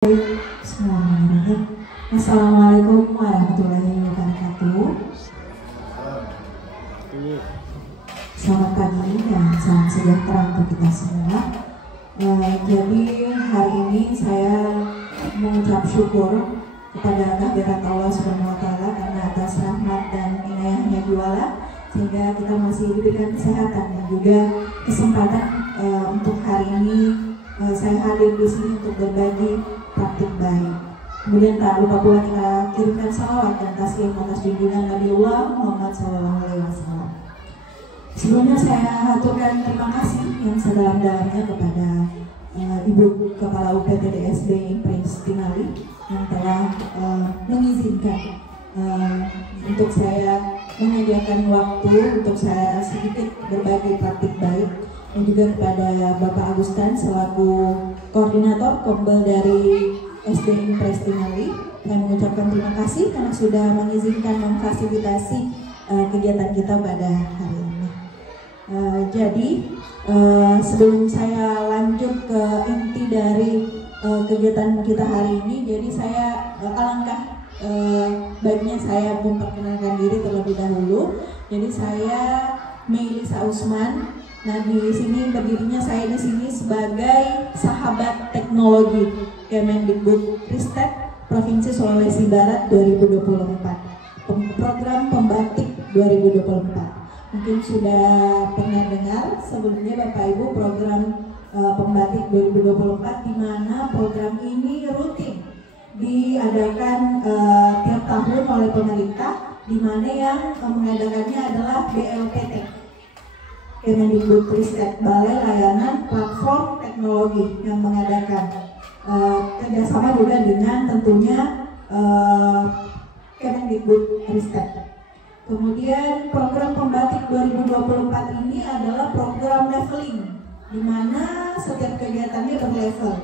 Bismillahirrahmanirrahim. Assalamualaikum warahmatullahi wabarakatuh. Selamat pagi dan salam sejahtera untuk kita semua. Jadi hari ini saya mengucap syukur kepada kehadirat Allah Subhanahu wa Ta'ala karena atas rahmat dan inayahnya juala sehingga kita masih diberikan kesehatan dan juga kesempatan untuk hari ini saya hadir di sini untuk berbagi praktik baik. Kemudian tak lupa pula kita kirimkan salawat dan taslim atas junjungan Nabiullah Muhammad SAW. Sebelumnya saya aturkan terima kasih yang sedalam-dalamnya kepada Ibu Kepala UPTDSD Prince Tingali yang telah mengizinkan untuk saya menyediakan waktu untuk saya sedikit berbagi praktik baik, dan juga kepada Bapak Agustan selaku koordinator Kombel dari SD Prince Tingali. Saya mengucapkan terima kasih karena sudah mengizinkan memfasilitasi kegiatan kita pada hari ini. Jadi sebelum saya lanjut ke inti dari kegiatan kita hari ini, jadi saya alangkah baiknya saya memperkenalkan diri terlebih dahulu. Jadi saya Melisa Usman. Nah, di sini berdirinya saya di sini sebagai sahabat teknologi Kemendikbud Ristek Provinsi Sulawesi Barat 2024. Program Pembatik 2024. Mungkin sudah pernah dengar sebelumnya Bapak Ibu program Pembatik 2024, di mana program ini rutin diadakan tiap tahun oleh pemerintah, di mana yang mengadakannya adalah BLPT. Kemendikbud Ristek, Balai Layanan Platform Teknologi, yang mengadakan kerjasama juga dengan tentunya Kemendikbud Ristek. Kemudian program Pembatik 2024 ini adalah program leveling, di mana setiap kegiatannya berlevel,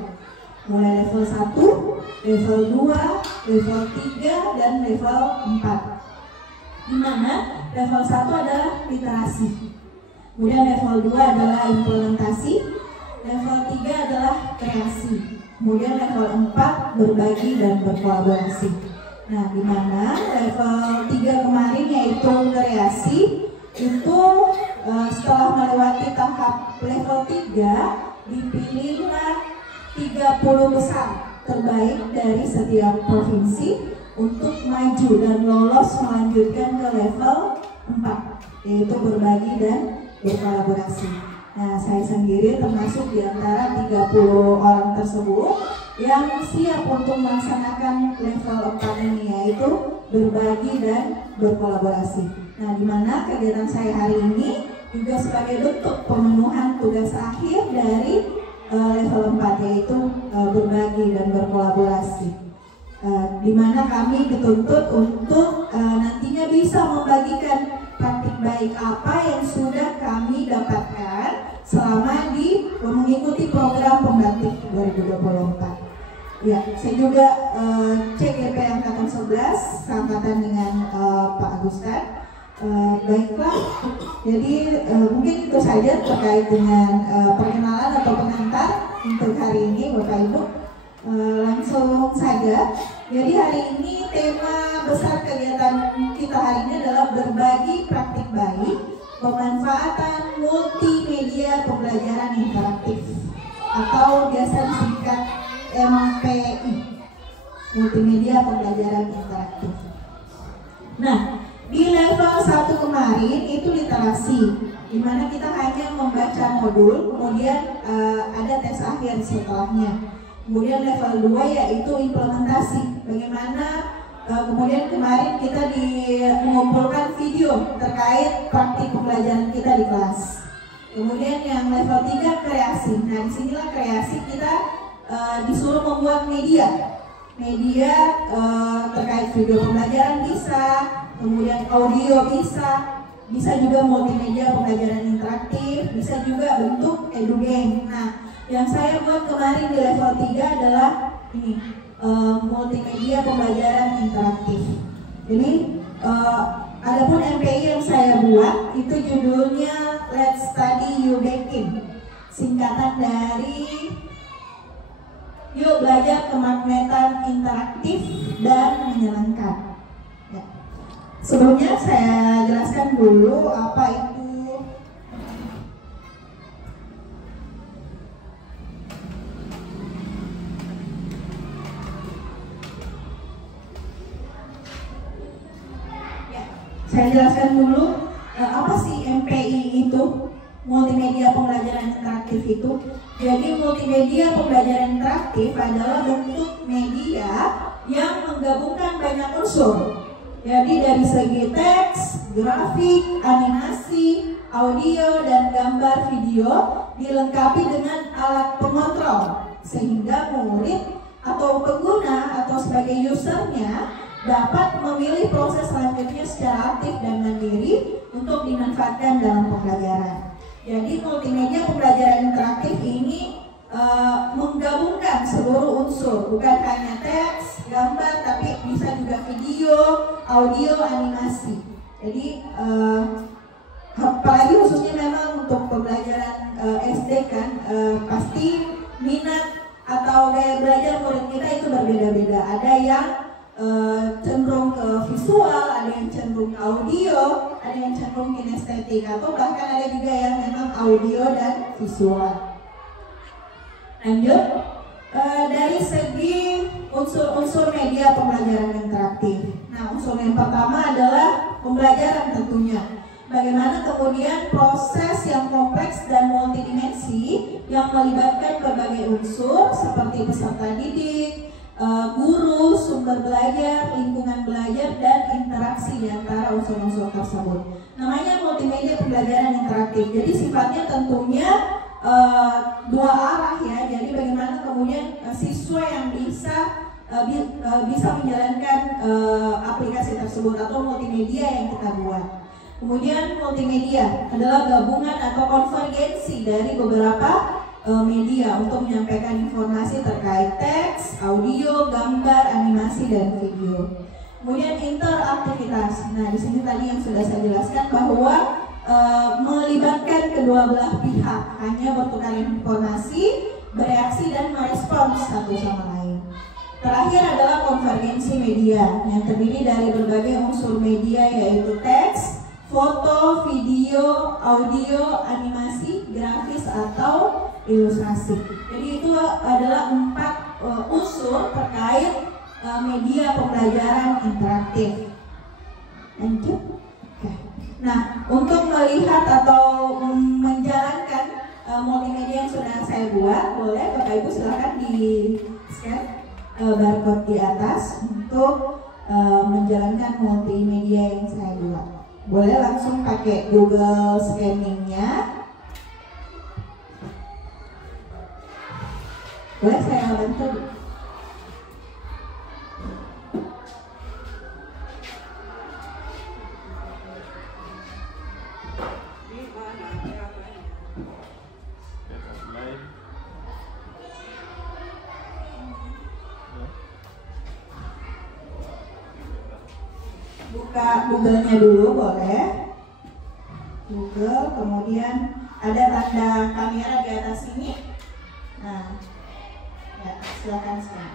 mulai level 1, level 2, level 3, dan level 4. Di mana level 1 adalah literasi. Kemudian level 2 adalah implementasi, level 3 adalah kreasi, kemudian level 4 berbagi dan berkolaborasi. Nah, di mana level 3 kemarin yaitu kreasi itu setelah melewati tahap level 3 dipilihlah 30 besar terbaik dari setiap provinsi untuk maju dan lolos melanjutkan ke level 4, yaitu berbagi dan berkolaborasi. Nah, saya sendiri termasuk di antara 30 orang tersebut yang siap untuk melaksanakan level 4 ini, yaitu berbagi dan berkolaborasi. Nah, di mana kegiatan saya hari ini juga sebagai bentuk pemenuhan tugas akhir dari level 4, yaitu berbagi dan berkolaborasi. Di mana kami dituntut untuk nantinya bisa membagikan praktik baik apa yang sudah kami dapatkan selama mengikuti program Pembatik 2024. Ya, saya juga CGP Angkatan 11, seangkatan dengan Pak Agustan. Baiklah, jadi mungkin itu saja terkait dengan perkenalan atau pengantar untuk hari ini Bapak Ibu. Langsung saja. Jadi hari ini tema besar kegiatan kita hari ini adalah berbagi praktik baik, pemanfaatan multimedia pembelajaran interaktif atau biasa disingkat MPI, multimedia pembelajaran interaktif. Nah, di level 1 kemarin itu literasi, di mana kita hanya membaca modul, kemudian ada tes akhir setelahnya. Kemudian level 2 yaitu implementasi, bagaimana kemudian kemarin kita mengumpulkan video terkait praktik pembelajaran kita di kelas. Kemudian yang level 3 kreasi. Nah, disinilah kreasi kita disuruh membuat media terkait video pembelajaran bisa, kemudian audio bisa juga multimedia pembelajaran interaktif, bisa juga bentuk edugame. Nah, yang saya buat kemarin di level 3 adalah ini, multimedia pembelajaran interaktif. Jadi adapun MPI yang saya buat itu judulnya Let's Study You Baking, singkatan dari Yuk belajar kemagnetan interaktif dan menyenangkan. Ya. Sebelumnya saya jelaskan dulu apa itu saya jelaskan dulu apa sih MPI itu, multimedia pembelajaran interaktif itu. Jadi multimedia pembelajaran interaktif adalah bentuk media yang menggabungkan banyak unsur. Jadi dari segi teks, grafik, animasi, audio, dan gambar video dilengkapi dengan alat pengontrol sehingga murid atau pengguna atau sebagai usernya dapat memilih proses selanjutnya secara aktif dan mandiri untuk dimanfaatkan dalam pembelajaran. Jadi multimedia pembelajaran interaktif ini menggabungkan seluruh unsur, bukan hanya teks, gambar, tapi bisa juga video, audio, animasi. Jadi apalagi khususnya memang untuk pembelajaran SD kan, pasti minat atau gaya belajar murid kita itu berbeda-beda. Ada yang cenderung ke visual, ada yang cenderung ke audio, ada yang cenderung kinestetik, atau bahkan ada juga yang memang audio dan visual. Lanjut, dari segi unsur-unsur media pembelajaran interaktif. Nah, unsur yang pertama adalah pembelajaran tentunya. Bagaimana kemudian proses yang kompleks dan multidimensi yang melibatkan berbagai unsur seperti peserta didik, guru, sumber belajar, lingkungan belajar, dan interaksi di antara unsur-unsur tersebut. Namanya multimedia pembelajaran interaktif. Jadi sifatnya tentunya dua arah ya. Jadi bagaimana kemudian siswa yang bisa menjalankan aplikasi tersebut atau multimedia yang kita buat. Kemudian multimedia adalah gabungan atau konvergensi dari beberapa media untuk menyampaikan informasi terkait teks, audio, gambar, animasi, dan video. Kemudian interaktivitas. Nah, di sini tadi yang sudah saya jelaskan bahwa melibatkan kedua belah pihak, hanya bertukar informasi, bereaksi, dan merespons satu sama lain. Terakhir adalah konvergensi media yang terdiri dari berbagai unsur media yaitu teks, foto, video, audio, animasi, grafis, atau ilustrasi. Jadi itu adalah 4 unsur terkait media pembelajaran interaktif. Lanjut. Oke. Nah, untuk melihat atau menjalankan multimedia yang sudah saya buat, boleh Bapak Ibu silakan di scan barcode di atas untuk menjalankan multimedia yang saya buat. Boleh langsung pakai Google Scanning-nya. Boleh saya bantu? Buka Google-nya dulu boleh. Google, kemudian ada tanda kamera di atas sini. Nah, ya, silakan scan.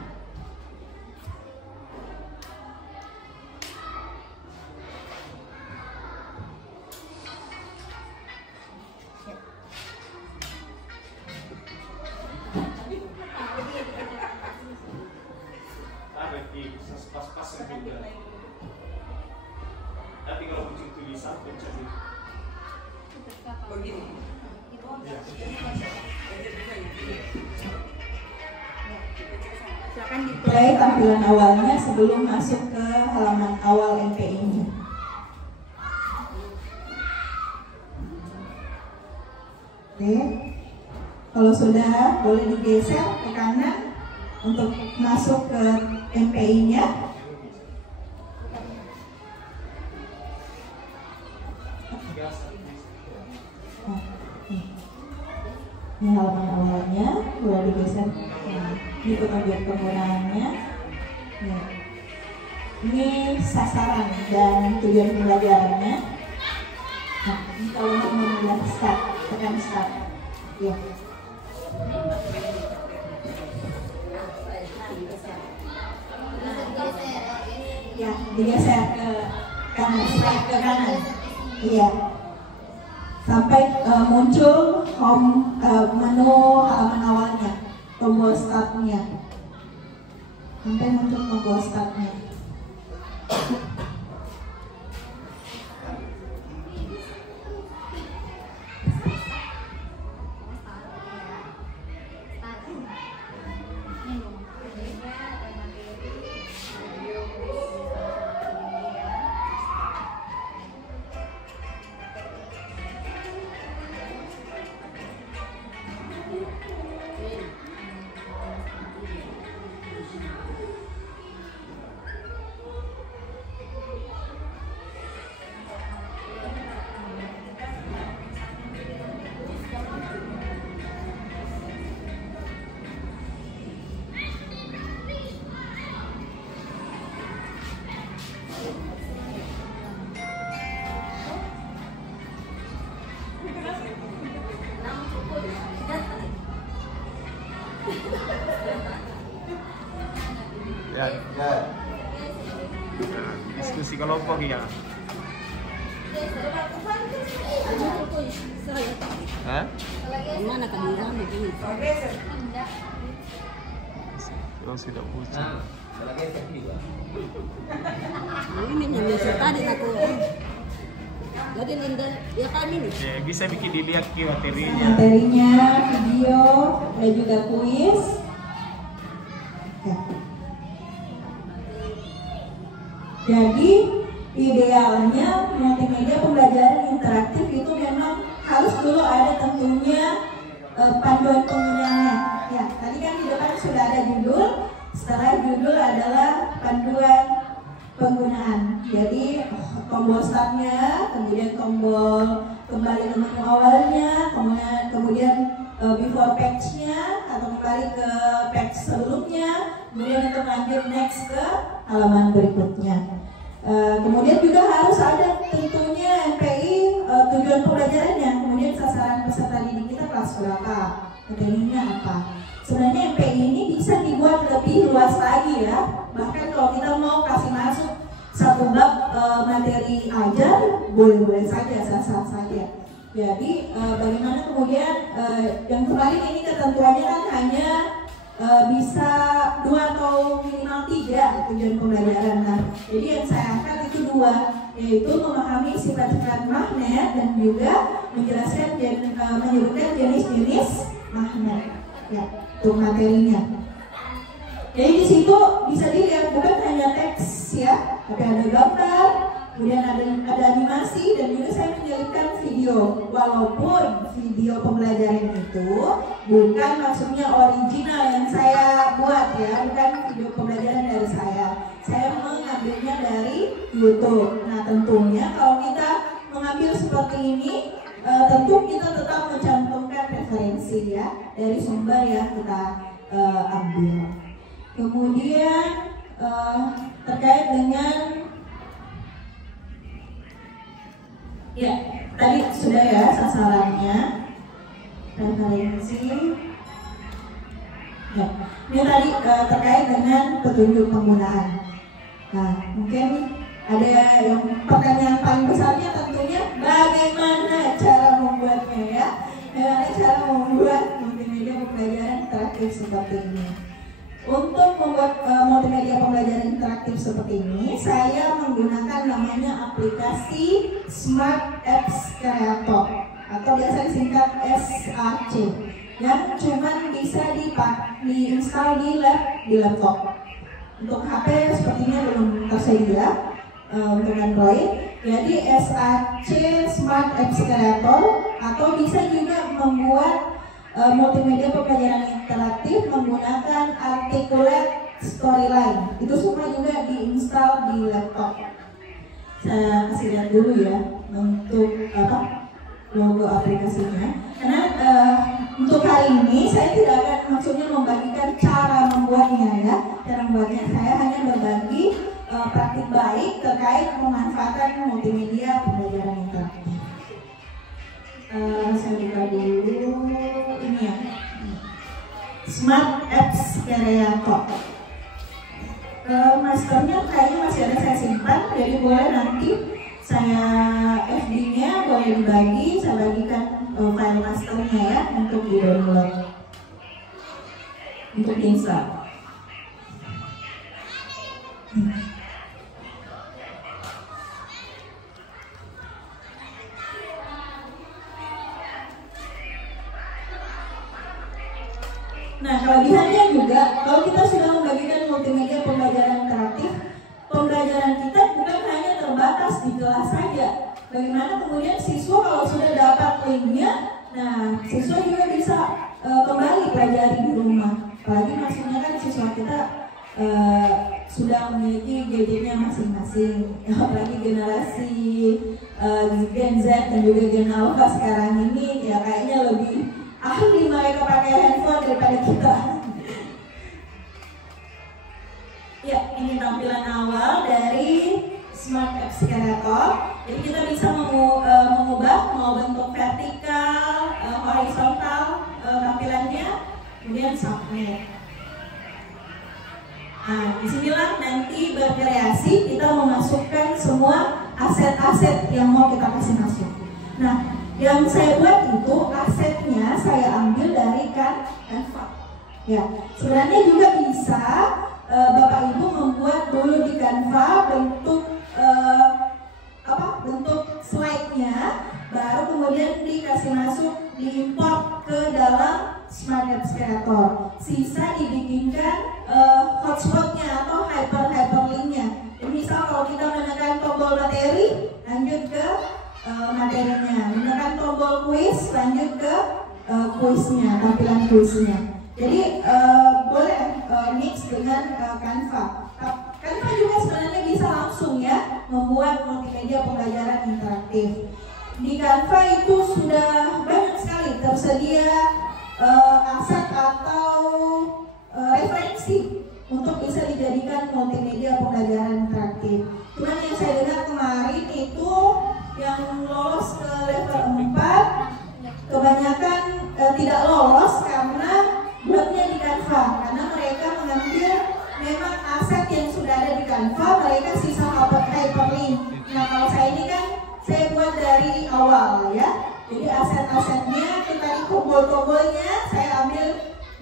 Tapi kalau kucing tulisan pencet begini. Silakan di play tampilan awalnya sebelum masuk ke halaman awal MPI-nya. Oke, kalau sudah boleh digeser ke kanan untuk masuk ke MPI-nya. Ini halaman awalnya, boleh digeser di petunjuk penggunaannya. Ya. Ini sasaran dan tujuan pembelajarannya. Nah, ini kalau mau memulai start, tekan start. Ya. Ya, digeser ke kanan, slide ke kanan. Iya. Sampai muncul menu halaman awalnya, tombol startnya. Sampai muncul tombol startnya. Ya. Diskusi kelompok ya. Hah? Mana kamera begini? Kalau sudah pucat. Ini yang tadi aku. Jadi Linda, ya kami nih. Ya, bisa bikin dilihat materinya. Materinya, video, dan juga kuis. Ya. Jadi idealnya multimedia pembelajaran interaktif itu memang harus dulu ada tentunya panduan penggunaannya. Ya, tadi kan di depan sudah ada judul. Setelah judul adalah panduan penggunaan. Jadi tombol startnya, kemudian tombol kembali ke menu awalnya, kemudian before page-nya atau kembali ke page sebelumnya, kemudian untuk lanjut next ke halaman berikutnya. Kemudian juga harus ada tentunya MPI tujuan pembelajarannya, kemudian sasaran peserta didik kita kelas berapa, materinya apa. Sebenarnya MPI ini bisa dibuat lebih luas lagi ya. Bahkan kalau kita mau kasih masuk satu bab materi ajar, boleh-boleh saja, sah-sah saja. Jadi bagaimana kemudian yang kemarin ini ketentuannya kan hanya bisa 2 atau minimal 3 tujuan pembelajaran. Nah, jadi yang saya angkat itu 2, yaitu memahami sifat-sifat magnet dan juga menjelaskan menyebutkan jenis-jenis magnet ya untuk materinya. Jadi di situ bisa dilihat bukan hanya teks ya, tapi ada gambar, kemudian ada animasi dan juga saya menyelipkan video. Walaupun video pembelajaran itu bukan maksudnya original yang saya buat ya, bukan video pembelajaran dari saya. Saya mengambilnya dari YouTube. Nah tentunya kalau kita mengambil seperti ini, tentu kita tetap mencantumkan referensi ya dari sumber yang kita ambil. Kemudian terkait dengan ya tadi sudah ya sasarannya, referensi. Ya, ini tadi terkait dengan petunjuk penggunaan. Nah mungkin ada yang pertanyaan paling besarnya tentunya bagaimana cara membuatnya ya, bagaimana cara membuat multimedia pembelajaran interaktif seperti ini. Untuk membuat multimedia pembelajaran interaktif seperti ini, saya menggunakan namanya aplikasi Smart Apps Creator atau biasa disingkat SAC, yang cuma bisa diinstal di laptop. Untuk HP sepertinya belum tersedia untuk Android. Jadi SAC Smart Apps Creator, atau bisa juga membuat multimedia pembelajaran interaktif menggunakan Articulate Storyline. Itu semua juga diinstal di laptop. Saya kasih lihat dulu ya untuk logo aplikasinya. Karena untuk hari ini saya tidak akan maksudnya membagikan cara membuatnya ya. Cara membuatnya saya hanya berbagi praktik baik terkait pemanfaatan multimedia pembelajaran interaktif. Saya buka dulu ini ya, Smart Apps Creator. masternya kayaknya masih ada saya simpan, jadi boleh nanti saya FB-nya boleh dibagi, saya bagikan file masternya ya untuk di download, untuk install. Nah, kelebihannya juga, kalau kita sudah membagikan multimedia pembelajaran interaktif, pembelajaran kita bukan hanya terbatas di kelas saja. Bagaimana kemudian siswa kalau sudah dapat linknya, nah siswa juga bisa kembali pelajari di rumah. Apalagi maksudnya kan siswa kita sudah memiliki gadgetnya masing-masing. Apalagi generasi Gen Z dan juga Gen Alpha sekarang ini ya kayaknya lebih ahli mereka pakai handphone daripada kita. Ya, ini tampilan awal dari Smart Apps Creator. Jadi kita bisa mengubah mau bentuk vertikal, horizontal tampilannya, kemudian submit. Nah, disinilah nanti berkreasi kita memasukkan semua aset-aset yang mau kita kasih masuk. Nah, yang saya buat itu asetnya saya ambil dari Canva. Ya, sebenarnya juga bisa Bapak Ibu membuat dulu di Canva bentuk bentuk slide-nya, baru kemudian dikasih masuk, diimport ke dalam Smart Apps Creator. Sisa dibikinkan hotspot-nya atau hyperlink-nya. Jadi misal kalau kita menekan tombol materi, lanjut ke materinya, menekan tombol quiz, lanjut ke quiznya, tampilan quiznya. Jadi boleh mix dengan Canva. Canva juga sebenarnya bisa langsung ya membuat multimedia pembelajaran interaktif. Di Canva itu sudah banyak sekali tersedia aset atau referensi untuk bisa dijadikan multimedia pembelajaran interaktif. Cuman yang saya dengar kemarin itu yang lolos ke level 4 kebanyakan tidak lolos karena buatnya di Canva, karena mereka mengambil memang aset yang sudah ada di Canva, mereka sisa hyperlink. Nah, kalau saya ini kan saya buat dari awal ya, jadi aset-asetnya kita di tombol-tombolnya saya ambil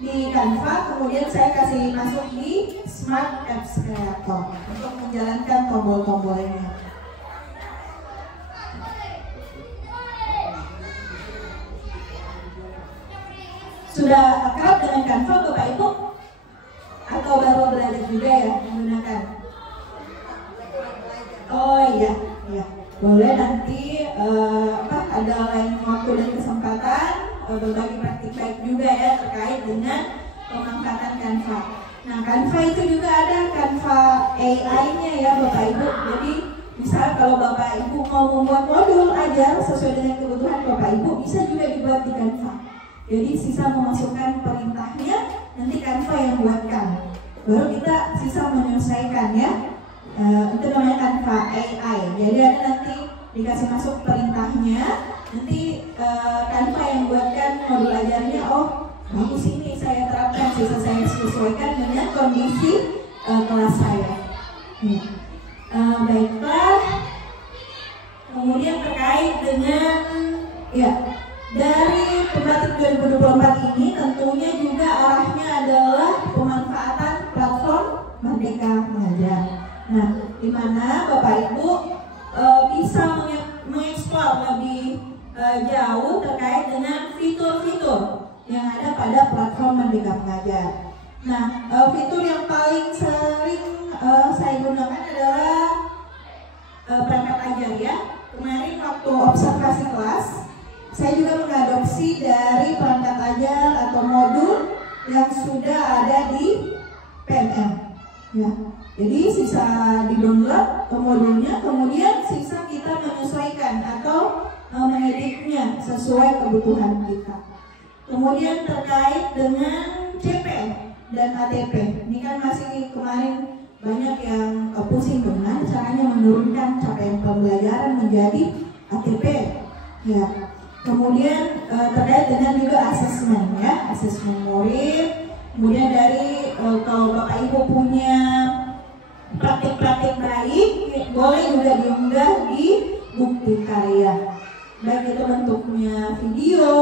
di Canva, kemudian saya kasih masuk di Smart Apps Creator untuk menjalankan tombol-tombolnya. Sudah akrab dengan Canva Bapak Ibu? Atau baru belajar juga ya menggunakan? Oh iya, iya. Boleh nanti ada lain waktu dan kesempatan berbagi praktik baik juga ya terkait dengan pemanfaatan Canva. Nah, Canva itu juga ada Canva AI-nya ya Bapak Ibu. Jadi misal kalau Bapak Ibu mau membuat modul ajar sesuai dengan kebutuhan Bapak Ibu, bisa juga dibuat di Canva. Jadi sisa memasukkan perintahnya, nanti Canva yang buatkan. Baru kita sisa menyelesaikan ya. Itu namanya Canva AI. Jadi ada nanti dikasih masuk perintahnya, nanti Canva yang buatkan modul ajarnya. Oh, bagus ini saya terapkan, sisa saya sesuaikan dengan kondisi kelas saya. Ya. Baiklah. Kemudian terkait dengan ya. Dari pembatik 2024 ini tentunya juga arahnya adalah pemanfaatan platform Merdeka Mengajar. Nah, di mana Bapak Ibu bisa mengeksplor lebih jauh terkait dengan fitur-fitur yang ada pada platform Merdeka Mengajar. Nah, fitur yang paling sering saya gunakan adalah perangkat ajar ya. Kemarin waktu observasi kelas, saya juga mengadopsi dari perangkat ajar atau modul yang sudah ada di PMM. Ya. Jadi sisa di-download ke modulnya, kemudian sisa kita menyesuaikan atau mengeditnya sesuai kebutuhan kita. Kemudian terkait dengan CP dan ATP, ini kan masih kemarin banyak yang pusing dengan caranya menurunkan capaian pembelajaran menjadi ATP. Ya. Kemudian terkait dengan juga asesmen ya, asesmen murid. Kemudian dari kalau Bapak Ibu punya boleh juga diunggah di bukti karya, baik itu bentuknya video,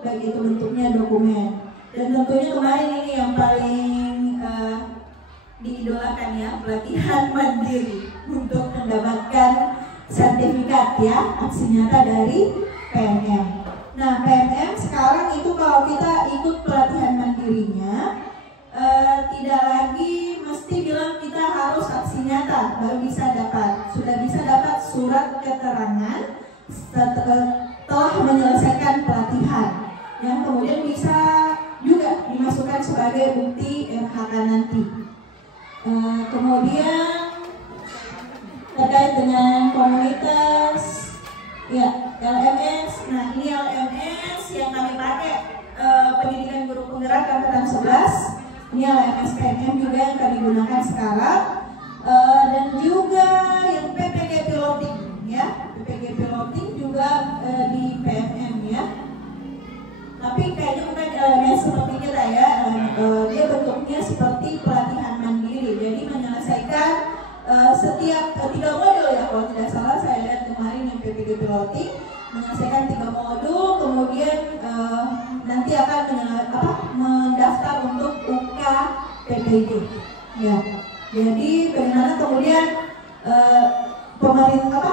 baik itu bentuknya dokumen. Dan tentunya kemarin ini yang paling diidolakan ya, pelatihan mandiri untuk mendapatkan sertifikat ya, aksi nyata dari PNM. Nah, PNM sekarang itu kalau kita ikut pelatihan mandirinya, tidak lagi mesti bilang kita harus aksi nyata baru bisa dapat. Sudah bisa dapat surat keterangan telah menyelesaikan pelatihan, yang kemudian bisa juga dimasukkan sebagai bukti LHK nanti. Kemudian terkait dengan komunitas ya, LMS. Nah, ini LMS yang kami pakai, pendidikan guru penggerak angkatan 11. Ini LMS PNM juga yang kami gunakan sekarang, dan juga yang PPG piloting ya, PPG piloting juga di PNM ya. Tapi kayaknya bukan LMS seperti kita ya, dia bentuknya seperti pelatihan mandiri, jadi menyelesaikan setiap 3 modul ya, kalau tidak salah saya lihat kemarin yang PPG piloting menyelesaikan 3 modul, kemudian nanti akan mendaftar untuk UK PPG ya. Jadi bagaimana kemudian pemerintah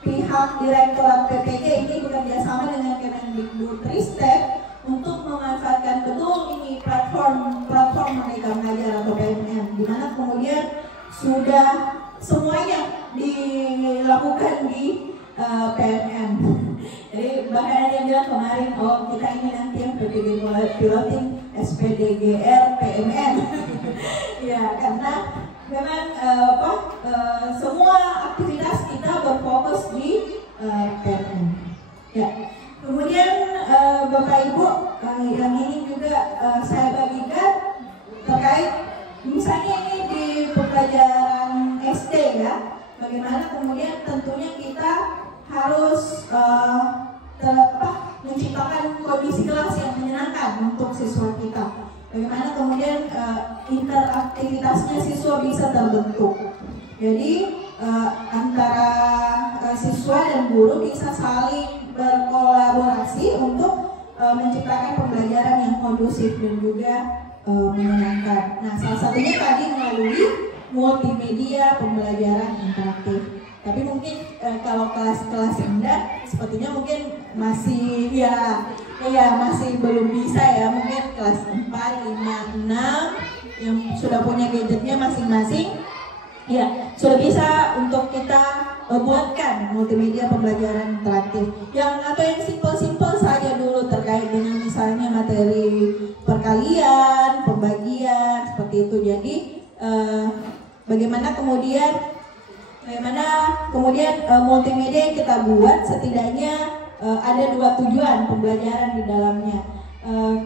pihak Direktorat PPG ini bekerja sama dengan Kemendikbudristek untuk memanfaatkan betul ini platform Merdeka Mengajar atau PMM, di mana kemudian sudah semuanya dilakukan di PNM. Jadi bahkan ada yang bilang kemarin, oh kita ini nanti yang PPG piloting SPDGR PMN. Ya, karena memang semua aktivitas kita berfokus di PNM. Ya. Kemudian Bapak Ibu, yang ini juga saya bagikan terkait misalnya ini di pembelajaran SD ya, bagaimana kemudian tentunya kita harus menciptakan kondisi kelas yang menyenangkan untuk siswa kita. Bagaimana kemudian interaktivitasnya siswa bisa terbentuk. Jadi antara siswa dan guru bisa saling berkolaborasi untuk menciptakan pembelajaran yang kondusif dan juga menyenangkan. Nah, salah satunya tadi melalui multimedia pembelajaran interaktif. Tapi mungkin kalau kelas-kelas rendah sepertinya mungkin masih masih belum bisa ya. Mungkin kelas 4, 5, 6 yang sudah punya gadgetnya masing-masing ya sudah bisa untuk kita buatkan multimedia pembelajaran interaktif yang simpel-simpel saja dulu terkait dengan misalnya materi perkalian, pembagian seperti itu. Jadi bagaimana kemudian multimedia yang kita buat setidaknya ada 2 tujuan pembelajaran di dalamnya.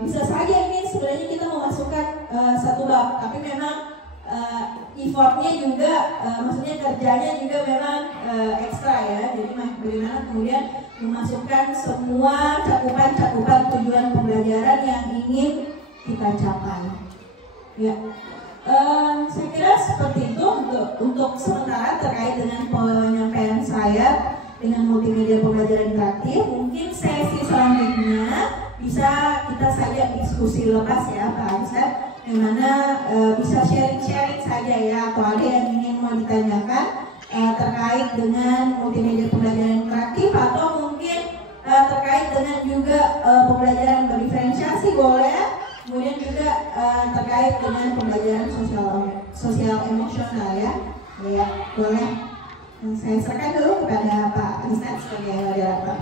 Bisa saja ini sebenarnya kita memasukkan 1 bab, tapi memang effortnya juga, maksudnya kerjanya juga memang ekstra ya. Jadi bagaimana kemudian memasukkan semua cakupan tujuan pembelajaran yang ingin kita capai. Ya. Saya kira seperti itu untuk sementara terkait dengan penyampaian saya dengan multimedia pembelajaran interaktif. Mungkin sesi selanjutnya bisa kita saja diskusi lepas ya Pak Ansat, yang mana bisa sharing-sharing saja ya, atau ada yang ingin mau ditanyakan terkait dengan multimedia pembelajaran interaktif, atau mungkin terkait dengan juga pembelajaran berdiferensiasi boleh. Kemudian juga terkait dengan pembelajaran sosial emosional ya, boleh. Saya serahkan dulu kepada Pak Ansat sebagai moderator.